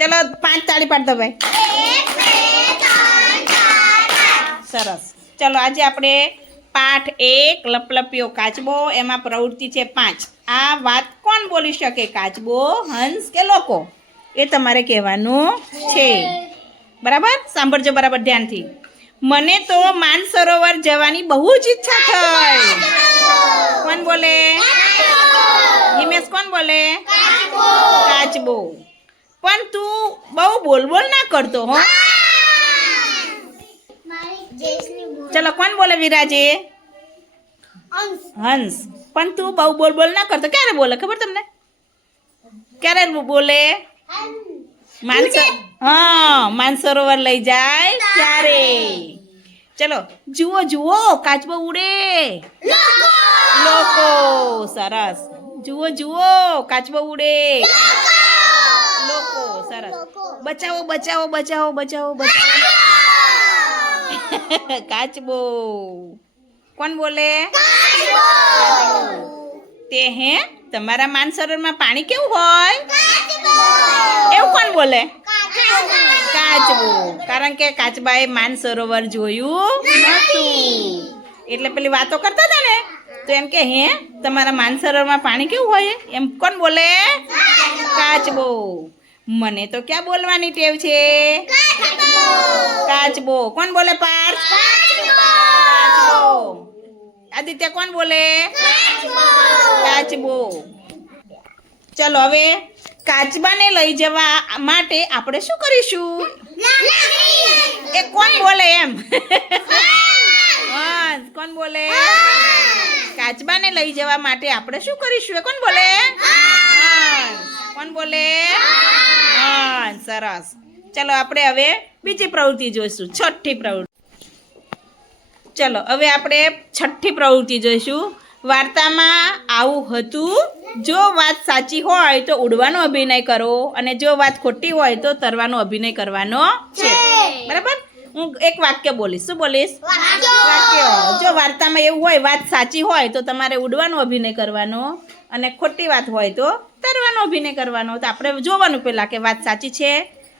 ચલો પાંચ તાળી પાડ દો ભાઈ. સરસ. ચલો, આજે આપણે પાઠ એક લપલપીઓ કાચબો, એમાં પ્રવૃત્તિ છે પાંચ. આ વાત કોણ બોલી શકે? કાચબો, હંસ કે લોકો? એ તમારે કહેવાનું છે. બરાબર? સાંભળજો બરાબર ધ્યાનથી. મને તો માનસરોવર જવાની બહુ જ ઈચ્છા થઈ. કોણ બોલે? હિમેશ કોણ બોલે? કાચબો. પણ તું બહુ બોલ બોલ ના કરતો હો. ચલો કોણ બોલે વિરાજે? હંસ. પણ તું બહુ બોલ બોલ ના કરતો. ક્યારે બોલે? ખબર તમને? ક્યારે બોલે? માનસર હા માનસરોવર લઈ જાય ત્યારે. ચલો જુઓ જુઓ કાચબો ઉડે. લોકો સરસ. જુઓ જુઓ કાચબો ઉડે. લોકો સરસ બચાવો બચાવો બચાવો બચાવો બચાવો કાચબો. કોણ બોલે? તે હે તમારા માનસરોવરમાં પાણી કેવું હોય? એવું કોણ બોલે? કાચબો. કારણ કે કાચબાએ માનસરોવર જોયું નહોતું એટલે પેલી વાતો કરતા હતા ને? તો એમ કે હે તમારા માનસરોવરમાં પાણી કેવું હોય? એમ કોણ બોલે? કાચબો. મને તો ક્યાં બોલવાની ટેવ છે? કાચબો. કોણ બોલે પાર્થ? આદિત્ય કોણ બોલે? કાચબો. ચલો હવે કાચબાને લઈ જવા માટે આપણે શું કરીશું? એ કોણ બોલે એમ? કોણ બોલે? કાચબાને લઈ જવા માટે આપણે શું કરીશું? એ કોણ બોલે? કોણ બોલે? હા સરસ. ચલો આપણે હવે બીજી પ્રવૃત્તિ જોઈશું છઠ્ઠી પ્રવૃત્તિ. ચલો હવે આપણે છઠ્ઠી પ્રવૃત્તિ જોઈશું. વાર્તામાં આવું હતું જો વાત સાચી હોય તો ઉડવાનો અભિનય કરો અને જો વાત ખોટી હોય તો તરવાનો અભિનય કરવાનો છે. બરાબર? હું એક વાક્ય બોલીશ. શું બોલીશ? વાક્ય. જો વાર્તામાં એવું હોય વાત સાચી હોય તો તમારે ઉડવાનો અભિનય કરવાનો અને ખોટી વાત હોય તો તરવાનો અભિનય કરવાનો. તો આપણે જોવાનું પહેલાં કે વાત સાચી છે.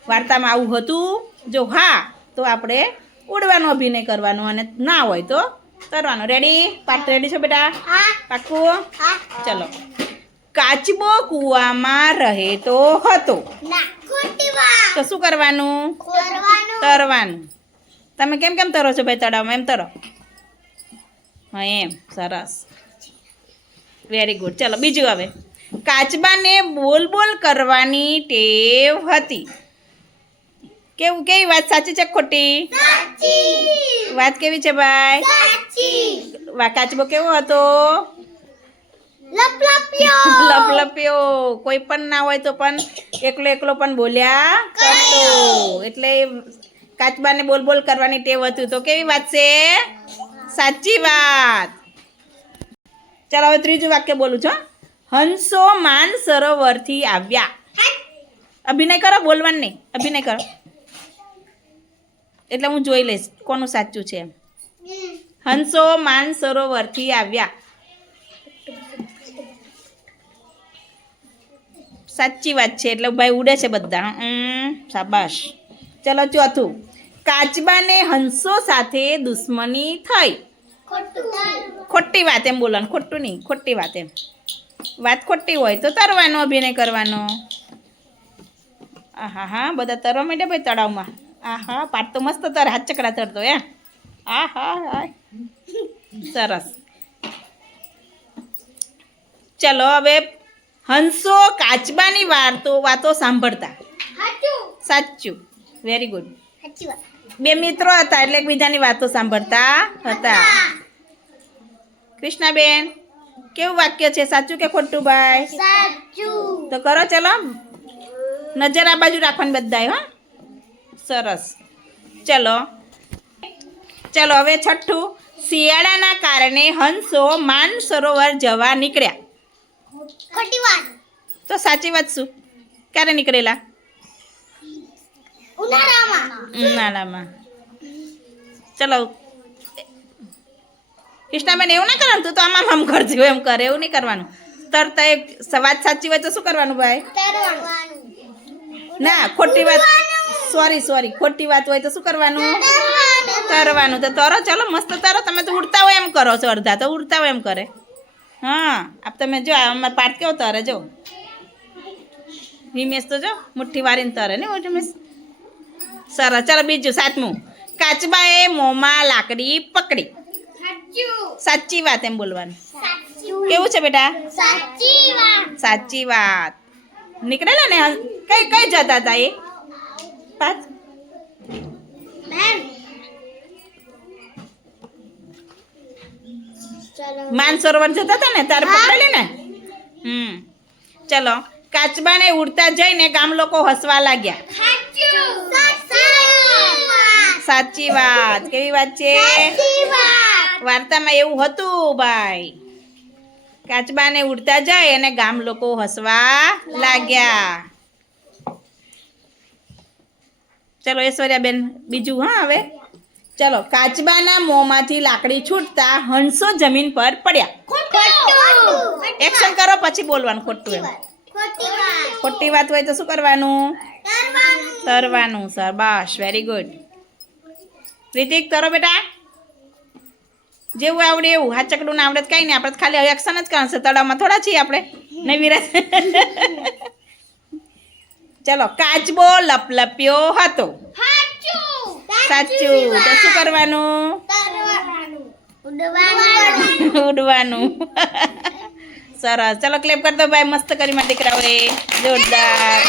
વાર્તામાં આવું હતું. જો હા તો આપણે ઉડવાનો અભિનય કરવાનો અને ના હોય તો તરવાનો. રેડી પાટ રેડી છો બેટા? પાક્કું? ચલો. કાચબો કૂવામાં રહેતો હતો. તો શું કરવાનું. તરવાનું. તમે કેમ કેમ તરો છો ભાઈ તળાવમાં? એમ તરો. હા એમ. સરસ. વેરી ગુડ ચલો બીજું હવે. કાચબાને બોલ બોલ કરવાની ટેવ હતી. કેવું કેવી વાત? સાચી છે ખોટી? વાત કેવી છે ભાઈ? વા કાચબો કેવો હતો? લપલપ્યો. કોઈ પણ ના હોય તો પણ એકલો એકલો પણ બોલ્યા કરતો. એટલે કાચબાને બોલ બોલ કરવાની ટેવ હતું. તો કેવી વાત છે? સાચી વાત. ચાલો, હવે ત્રીજું વાક્ય બોલું છું હંસો માન સરોવરથી આવ્યા. અભિનય કરો, બોલવાનું નહીં. અભિનય કરો. એટલે હું જોઈ લઈશ કોનું સાચું છે. એમ હંસો માન સરોવરથી આવ્યા. સાચી વાત છે. એટલે ભાઈ ઉડે છે બધા. શાબાશ. ચલો ચોથું. કાચબાને હંસો સાથે દુશ્મની થઈ. ખોટી વાત એમ બોલવાનું. ખોટું નહીં ખોટી વાત એમ. વાત ખોટી હોય તો તરવાનો અભિનય કરવાનો. આહા હા બધા તરવા માંડ્યા ભાઈ તળાવમાં. આહા પાટ તો મસ્ત તર હાથ ચકડા તરતો હે. આહા હા સરસ. ચલો હવે હંસો કાચબાની વાર્તો વાતો સાંભળતા. સાચું. વેરી ગુડ બે મિત્રો હતા એટલે એકબીજાની વાતો સાંભળતા હતા. કૃષ્ણાબેન કેવું વાક્ય છે? સાચું કે ખોટું ભાઈ? તો કરો ચલો. નજર આ બાજુ રાખવાની બધાય હા. સરસ. ચલો. ચલો હવે છઠ્ઠું. શિયાળાના કારણે હંસો માન સરોવર જવા નીકળ્યા. તો સાચી વાત શું? ક્યારે નીકળેલા? ઉનાળામાં. ચલો. કૃષ્ણાબેન એવું ના કરવાનું તું તો આમાં આમ કરજો એમ કરે એવું નહીં કરવાનું. તરત એક વાત સાચી હોય તો શું કરવાનું ભાઈ? ના ખોટી વાત. સોરી સોરી ખોટી વાત હોય તો શું કરવાનું? તરવાનું. તો તરો ચલો મસ્ત તરો. તમે તો ઉડતા હોય એમ કરો છો અડધા તો ઉડતા હોય એમ કરે. હા આપ તમે જો અમારા પાઠ કેવો તરે જો. હિમેશ તો જો મુઠ્ઠી વારીને તરે ને હિમેશ સરસ ચાલો બીજું સાતમું. કાચબાએ મોંમાં લાકડી પકડી. સાચી. વાત એમ બોલવાનું. કેવું છે બેટા? સાચી વાત. નીકળેલા ને? કઈ કઈ જતા હતા એ? માન માનસરોવર જતા હતા ને? તારે પકડેલી ને? હમ. ચલો. કાચબાને ઉડતા જઈને ગામ લોકો હસવા લાગ્યા. સાચી વાત. કેવી વાત છે? વાર્તામાં એવું હતું ભાઈ. કાચબાને ઉડતા જાય અને ગામ લોકો હસવા લાગ્યા. ચલો ઐશ્વર્યાબેન બીજું હા હવે? ચલો કાચબાના મોંમાંથી લાકડી છૂટતા હંસો જમીન પર પડ્યા. એક્શન કરો પછી બોલવાનું ખોટું એમ. ખોટી વાત. હોય તો શું કરવાનું? તરવાનું. સર બસ વેરી ગુડ રિતિક તરો બેટા. જેવું આવડે એવું. હાચકડું ના આવડે કાંઈ નહીં. આપણે ખાલી એક્શન જ કરવાનું છે. તળાવમાં થોડા છીએ આપણે. નહીં વિરાજ ચલો કાચબો લપલપ્યો હતો. સાચું. તો શું કરવાનું? ઉડવાનું. સરસ. ચલો ક્લેપ કરતો દો ભાઈ. મસ્ત કરી માં દીકરાઓએ. જોરદાર.